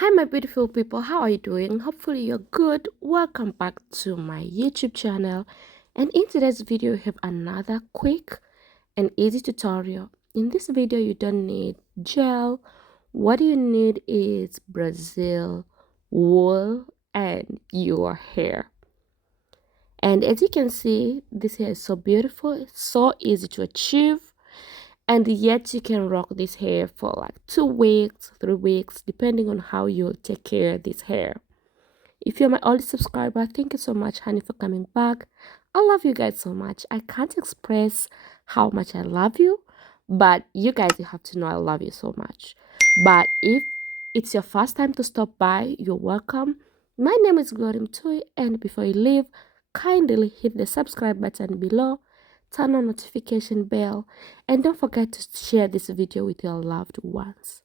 Hi my beautiful people, how are you doing? Hopefully you're good. Welcome back to my YouTube channel, and in today's video we have another quick and easy tutorial. In this video you don't need gel. What you need is Brazil wool and your hair. And as you can see, this hair is so beautiful, it's so easy to achieve, and yet you can rock this hair for like 2 weeks, 3 weeks, depending on how you take care of this hair. If you're my oldest subscriber, thank you so much, honey, for coming back. I love you guys so much. I can't express how much I love you, but you guys, you have to know I love you so much. But if it's your first time to stop by, you're welcome. My name is Glory Mtui, and before you leave, kindly hit the subscribe button below, turn on notification bell, and don't forget to share this video with your loved ones.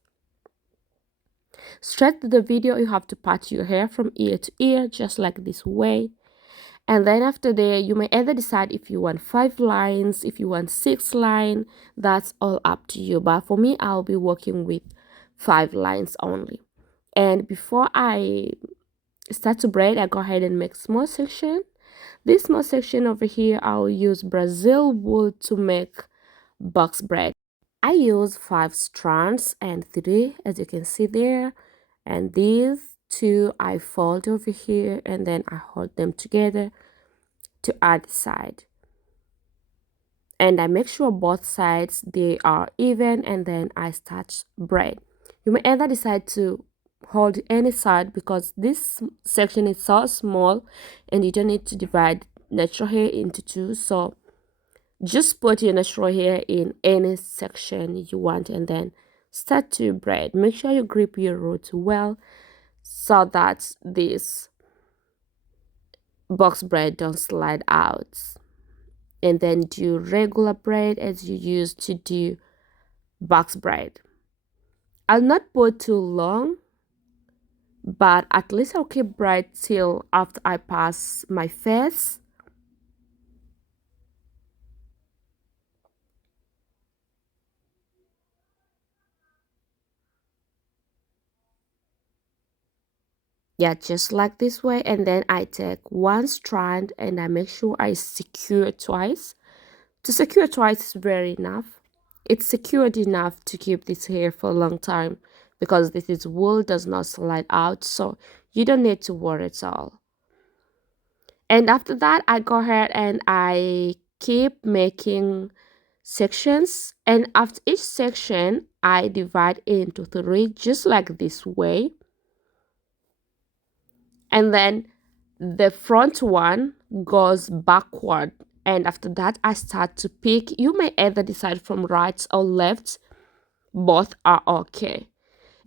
Straight to the video, you have to part your hair from ear to ear, just like this way. And then after there, you may either decide if you want 5 lines, if you want 6 lines. That's all up to you. But for me, I'll be working with 5 lines only. And before I start to braid, I go ahead and make small section. This small section over here, I'll use Brazil wool to make box braid. I use 5 strands and 3, as you can see there, and these 2 I fold over here and then I hold them together to either side, and I make sure both sides they are even, and then I start braid. You may either decide to hold any side because this section is so small and you don't need to divide natural hair into 2, so just put your natural hair in any section you want and then start to braid. Make sure you grip your roots well so that this box braid don't slide out, and then do regular braid as you used to do box braid. I'll not put too long, but at least I'll keep braid till after I pass my face. Yeah, just like this way, and then I take 1 strand and I make sure I secure twice. To secure twice is very enough. It's secured enough to keep this hair for a long time because this is wool, does not slide out, so you don't need to worry at all. And after that, I go ahead and I keep making sections, and after each section I divide into 3, just like this way. And then the front one goes backward, and after that I start to pick. You may either decide from right or left, both are okay.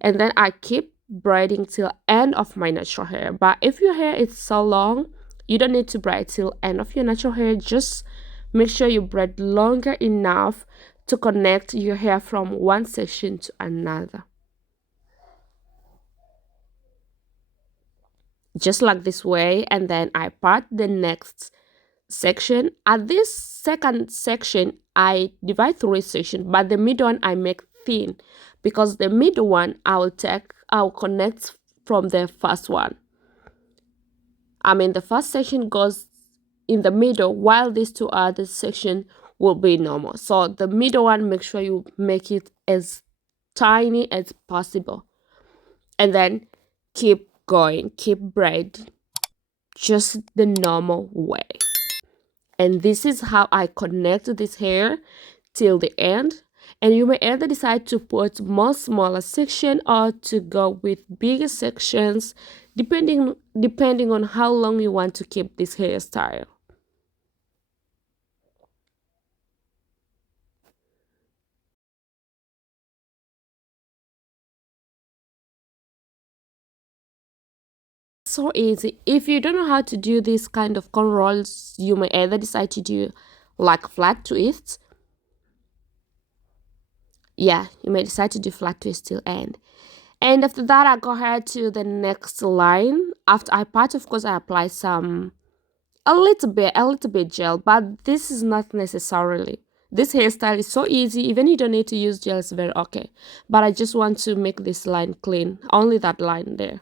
And then I keep braiding till end of my natural hair. But if your hair is so long, you don't need to braid till end of your natural hair. Just make sure you braid longer enough to connect your hair from one section to another, just like this way. And then I part the next section. At this second section I divide 3 sections, but the middle one I make thin because the middle one I'll connect from the first one. I mean, the first section goes in the middle while these 2 other section will be normal. So the middle one, make sure you make it as tiny as possible, and then keep going, keep braid just the normal way. And this is how I connect this hair till the end. And you may either decide to put more smaller section or to go with bigger sections, depending on how long you want to keep this hairstyle. So easy. If you don't know how to do this kind of cornrows, you may either decide to do like flat twists. Yeah, you may decide to do flat twist till end. And after that, I go ahead to the next line. After I part, of course, I apply a little bit gel, but this is not necessarily This hairstyle is so easy, even you don't need to use gel, it's very okay. But I just want to make this line clean, only that line there.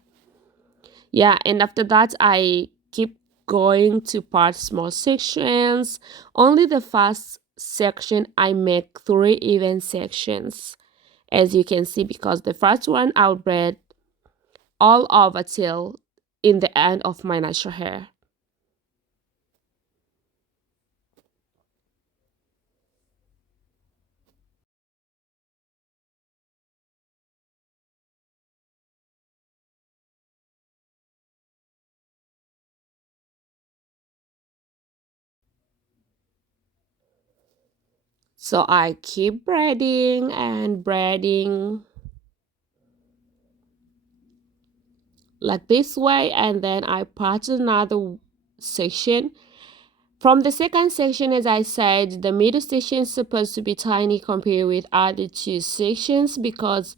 Yeah, and after that I keep going to part small sections. Only the first section I make 3 even sections, as you can see, because the first one I'll braid all over till in the end of my natural hair. So I keep braiding and braiding like this way, and then I part another section. From the second section, as I said, the middle section is supposed to be tiny compared with other 2 sections, because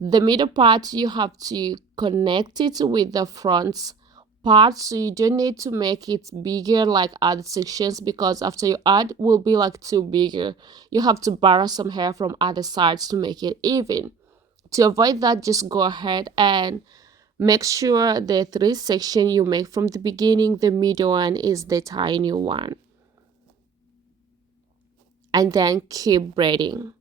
the middle part you have to connect it with the front part, so you don't need to make it bigger like other sections, because after you add will be like too bigger. You have to borrow some hair from other sides to make it even. To avoid that, just go ahead and make sure the 3 section you make from the beginning, the middle one is the tiny one, and then keep braiding.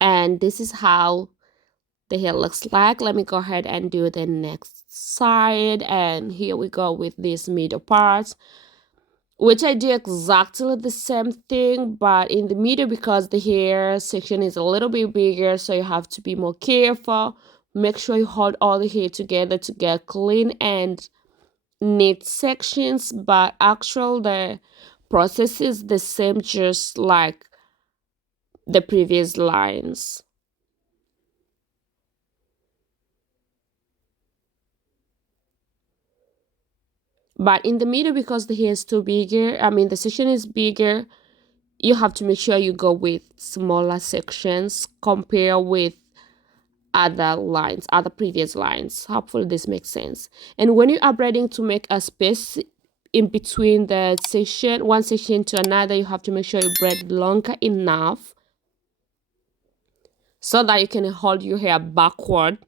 And this is how the hair looks like. Let me go ahead and do the next side, and here we go with this middle part, which I do exactly the same thing, but in the middle, because the hair section is a little bit bigger, so you have to be more careful. Make sure you hold all the hair together to get clean and neat sections, but actually the process is the same, just like the previous lines. But in the middle, because the hair is too bigger, I mean the section is bigger, you have to make sure you go with smaller sections compare with other lines, other previous lines. Hopefully this makes sense. And when you are braiding, to make a space in between the section, one section to another, you have to make sure you braid longer enough so that you can hold your hair backward.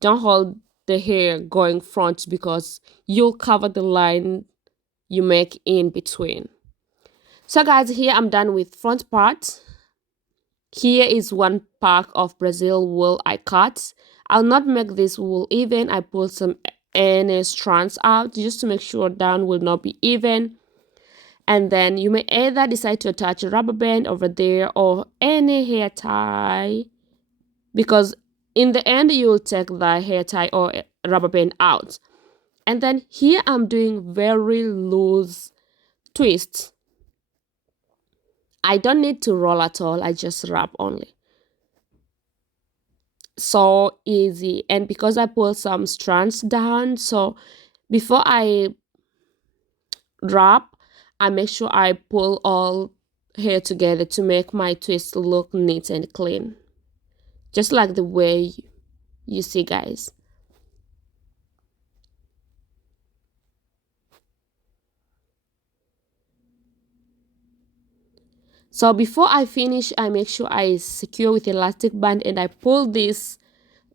Don't hold the hair going front, because you'll cover the line you make in between. So guys, here I'm done with front part. Here is one pack of Brazil wool I cut. I'll not make this wool even. I pull some any strands out just to make sure down will not be even. And then you may either decide to attach a rubber band over there or any hair tie, because in the end you'll take the hair tie or rubber band out. And then here I'm doing very loose twists. I don't need to roll at all, I just wrap only. So easy. And because I pull some strands down, so before I wrap, I make sure I pull all hair together to make my twist look neat and clean, just like the way you see, guys. So before I finish, I make sure I secure with elastic band, and I pull this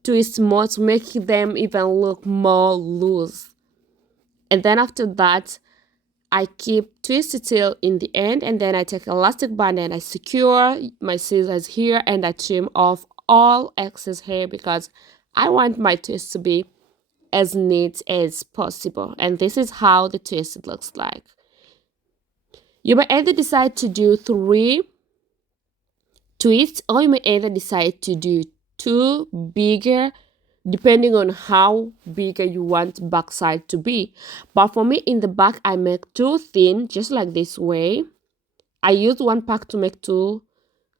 twist more to make them even look more loose. And then after that, I keep twisted till in the end, and then I take elastic band and I secure my scissors here, and I trim off all excess hair, because I want my twist to be as neat as possible. And this is how the twist looks like. You may either decide to do 3 twists, or you may either decide to do 2 bigger, depending on how bigger you want backside to be. But for me, in the back, I make 2 thin, just like this way. I use one pack to make 2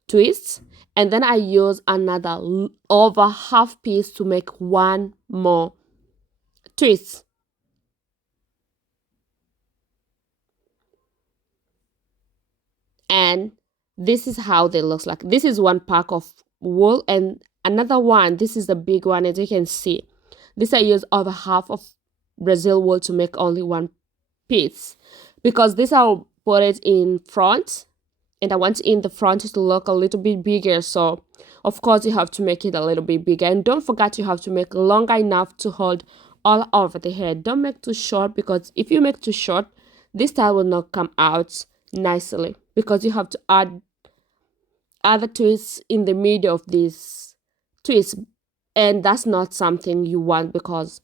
twists, and then I use another over half piece to make 1 more twist. And this is how they look like. This is one pack of wool, and another one, this is the big one. As you can see, this I use over half of Brazil wool to make only one piece, because this I'll put it in front, and I want in the front to look a little bit bigger. So of course you have to make it a little bit bigger, and don't forget you have to make longer enough to hold all over the head. Don't make too short, because if you make too short, this style will not come out nicely, because you have to add other twists in the middle of this twist, and that's not something you want, because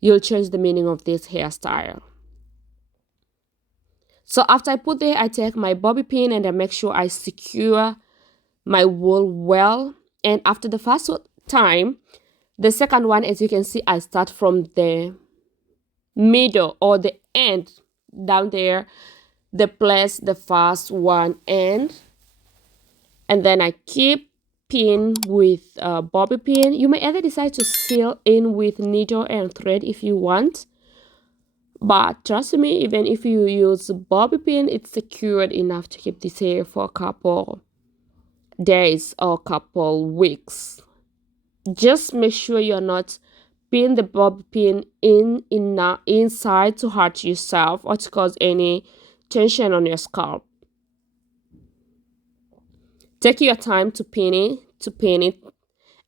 you'll change the meaning of this hairstyle. So after I put there, I take my bobby pin and I make sure I secure my wool well. And after the first time, the second one, as you can see, I start from the middle or the end down there, the place the first one end, and then I keep pin with bobby pin. You may either decide to seal in with needle and thread if you want, but trust me, even if you use bobby pin, it's secured enough to keep this hair for a couple days or a couple weeks. Just make sure you're not pin the bobby pin inside to hurt yourself or to cause any tension on your scalp. Take your time to pin it.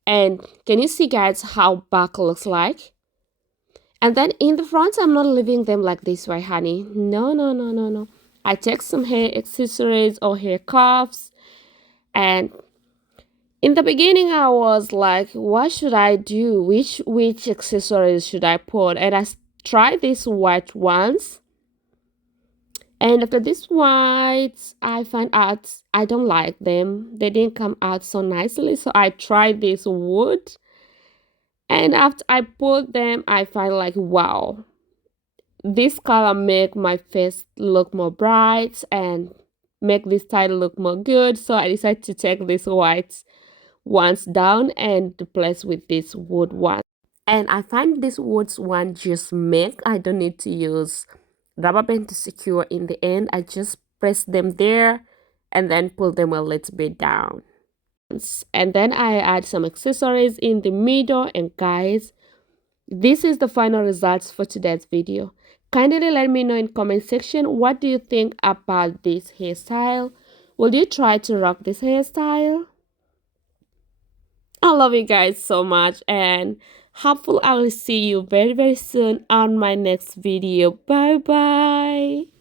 And can you see, guys, how back looks like? And then in the front, I'm not leaving them like this, right, honey? No, no, no, no, no. I take some hair accessories or hair cuffs. And in the beginning, I was like, what should I do? Which accessories should I put? And I tried these white ones. And after these whites, I found out I don't like them. They didn't come out so nicely. So I tried this wood. And after I put them, I find like, wow, this color make my face look more bright and make this style look more good. So I decided to take these white ones down and replace with this wood one. And I find this wood one just make, I don't need to use rubber band to secure in the end. I just press them there and then pull them a little bit down. And then I add some accessories in the middle. And guys, this is the final results for today's video. Kindly let me know in comment section, what do you think about this hairstyle? Will you try to rock this hairstyle? I love you guys so much, and hopefully I will see you very soon on my next video. Bye bye.